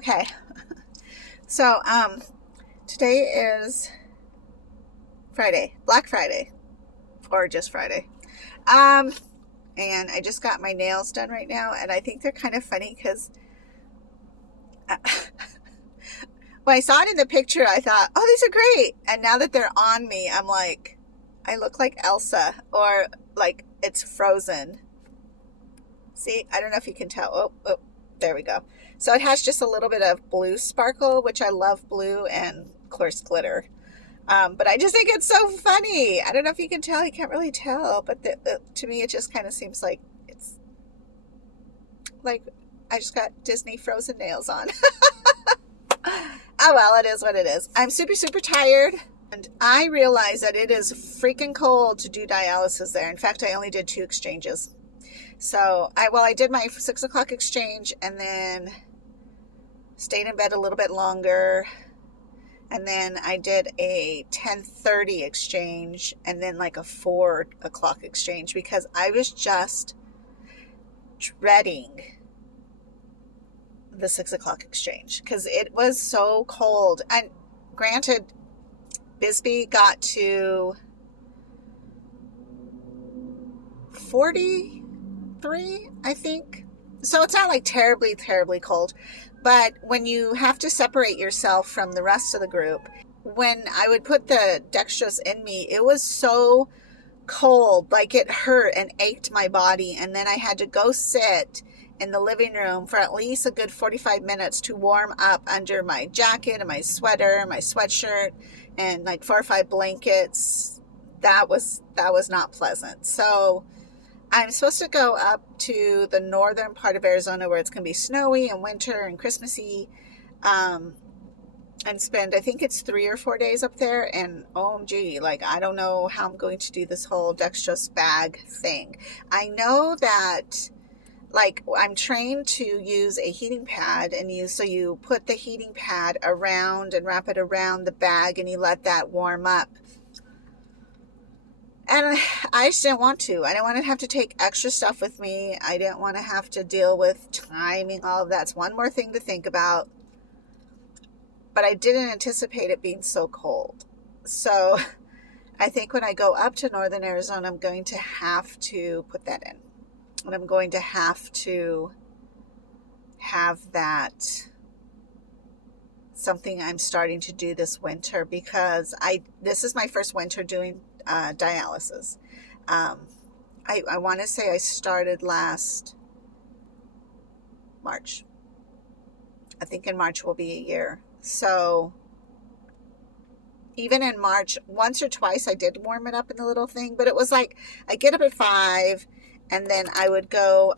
Okay. So, today is Friday, Black Friday, or just Friday. Um, and I just got my nails done right now, and I think they're kind of funny because when I saw it in the picture, I thought, oh, these are great. And now that they're on me, I'm like, I look like Elsa or like it's Frozen. See, I don't know if you can tell. Oh, there we go. So it has just a little bit of blue sparkle, which I love blue and of course glitter. But I just think it's so funny. I don't know if you can tell. You can't really tell, but to me, it just kind of seems like it's like I just got Disney Frozen nails on. Oh well, it is what it is. I'm super, super tired. And I realize that it is freaking cold to do dialysis there. In fact, I only did 2 exchanges. So I did my 6 o'clock exchange and then stayed in bed a little bit longer. And then I did a 10:30 exchange and then like a 4 o'clock exchange because I was just dreading the 6 o'clock exchange because it was so cold. And granted, Bisbee got to 43, I think. So it's not like terribly, terribly cold. But when you have to separate yourself from the rest of the group, when I would put the dextrose in me, it was so cold, like it hurt and ached my body. And then I had to go sit in the living room for at least a good 45 minutes to warm up under my jacket and my sweater and my sweatshirt and like 4 or 5 blankets. That was not pleasant. So I'm supposed to go up to the northern part of Arizona where it's going to be snowy and winter and Christmassy, and spend, I think it's 3 or 4 days up there. And OMG, like, I don't know how I'm going to do this whole dextrose bag thing. I know that, like, I'm trained to use a heating pad so you put the heating pad around and wrap it around the bag and you let that warm up. And I just didn't want to. I didn't want to have to take extra stuff with me. I didn't want to have to deal with timing. All of that's one more thing to think about. But I didn't anticipate it being so cold. So I think when I go up to northern Arizona, I'm going to have to put that in. And I'm going to have to have that something I'm starting to do this winter because this is my first winter doing dialysis. I want to say I started last March. I think in March will be a year. So even in March, once or twice I did warm it up in the little thing, but it was like I get up at 5 and then I would go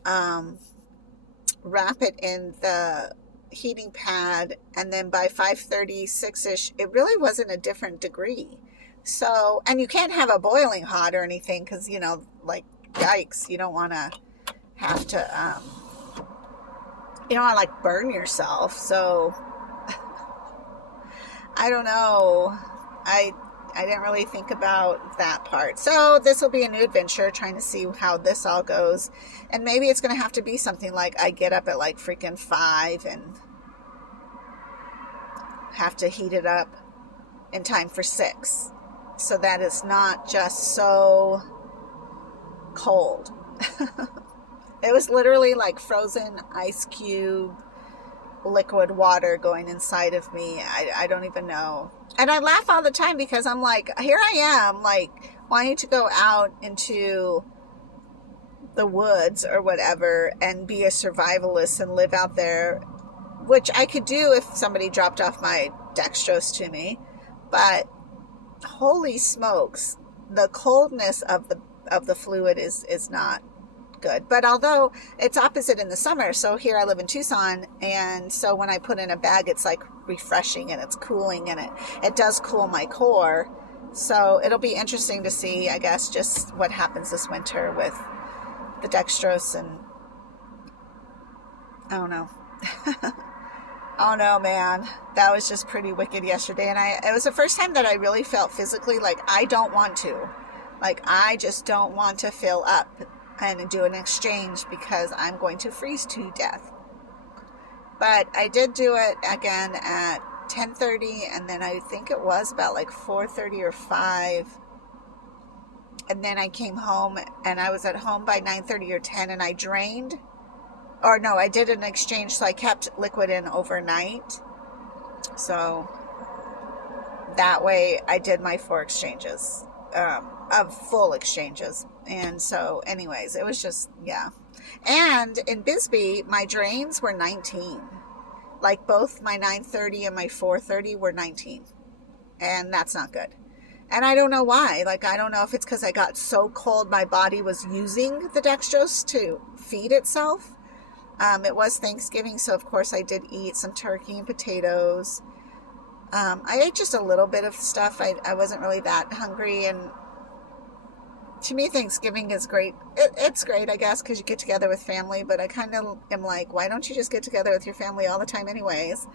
wrap it in the heating pad, and then by 5:30, 6ish, it really wasn't a different degree. So, and you can't have a boiling hot or anything because, like, yikes, you don't want to have to, you don't want to like burn yourself. So I don't know. I didn't really think about that part. So this will be a new adventure, trying to see how this all goes. And maybe it's going to have to be something like I get up at like freaking 5 and have to heat it up in time for 6. So that it's not just so cold. It was literally like frozen ice cube liquid water going inside of me. I don't even know. And I laugh all the time because I'm like, here I am, like, wanting to go out into the woods or whatever and be a survivalist and live out there, which I could do if somebody dropped off my dextrose to me. But holy smokes, the coldness of the fluid is not good. But although it's opposite in the summer, so here I live in Tucson, and so when I put in a bag, it's like refreshing and it's cooling, and it does cool my core. So it'll be interesting to see, I guess, just what happens this winter with the dextrose. And I don't know. Oh no, man, that was just pretty wicked yesterday. And it was the first time that I really felt physically like I don't want to, like I just don't want to fill up and do an exchange because I'm going to freeze to death. But I did do it again at 10:30, and then I think it was about like 4:30 or 5. And then I came home, and I was at home by 9:30 or 10, and I drained. Or no, I did an exchange, so I kept liquid in overnight. So that way I did my 4 exchanges, of full exchanges. And so anyways, it was just, yeah. And in Bisbee, my drains were 19. Like both my 9:30 and my 4:30 were 19. And that's not good. And I don't know why. Like, I don't know if it's because I got so cold my body was using the dextrose to feed itself. It was Thanksgiving, so of course I did eat some turkey and potatoes. I ate just a little bit of stuff. I wasn't really that hungry. And to me, Thanksgiving is great. It's great, I guess, because you get together with family. But I kind of am like, why don't you just get together with your family all the time anyways?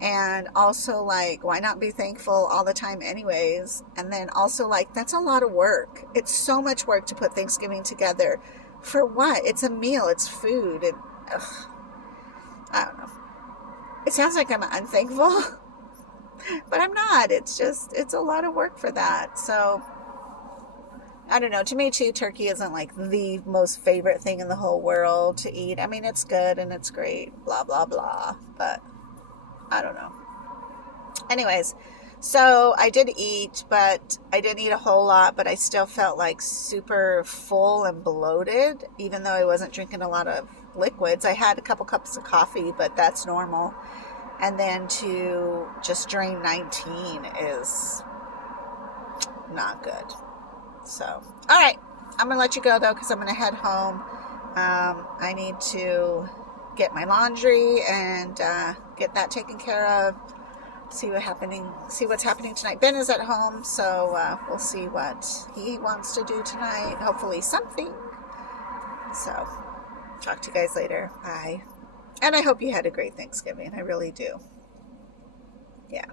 And also, like, why not be thankful all the time anyways? And then also, like, that's a lot of work. It's so much work to put Thanksgiving together. For what? It's a meal. It's food. And, ugh, I don't know. It sounds like I'm unthankful, but I'm not. It's just, it's a lot of work for that. So, I don't know. To me, too, turkey isn't like the most favorite thing in the whole world to eat. I mean, it's good and it's great, blah, blah, blah. But I don't know. Anyways, so I did eat, but I didn't eat a whole lot, but I still felt like super full and bloated, even though I wasn't drinking a lot of liquids. I had a couple cups of coffee, but that's normal. And then to just drain 19 is not good. So, all right. I'm going to let you go, though, because I'm going to head home. I need to get my laundry and get that taken care of. See what's happening tonight. Ben is at home, so we'll see what he wants to do tonight. Hopefully something. So, talk to you guys later. Bye. And I hope you had a great Thanksgiving. I really do. Yeah.